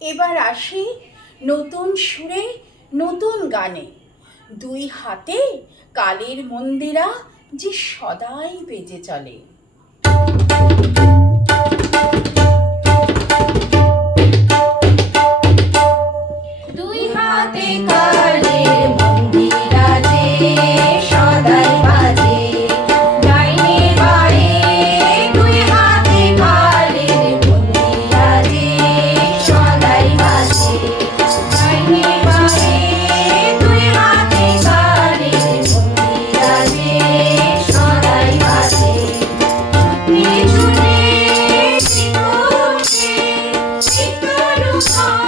এবার আসি নতুন সুরে নতুন গানে। দুই হাতে কালের মন্দিরা যে সদাই বেজে চলে। Songs.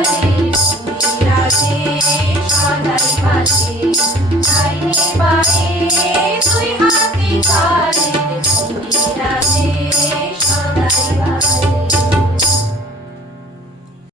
Bye.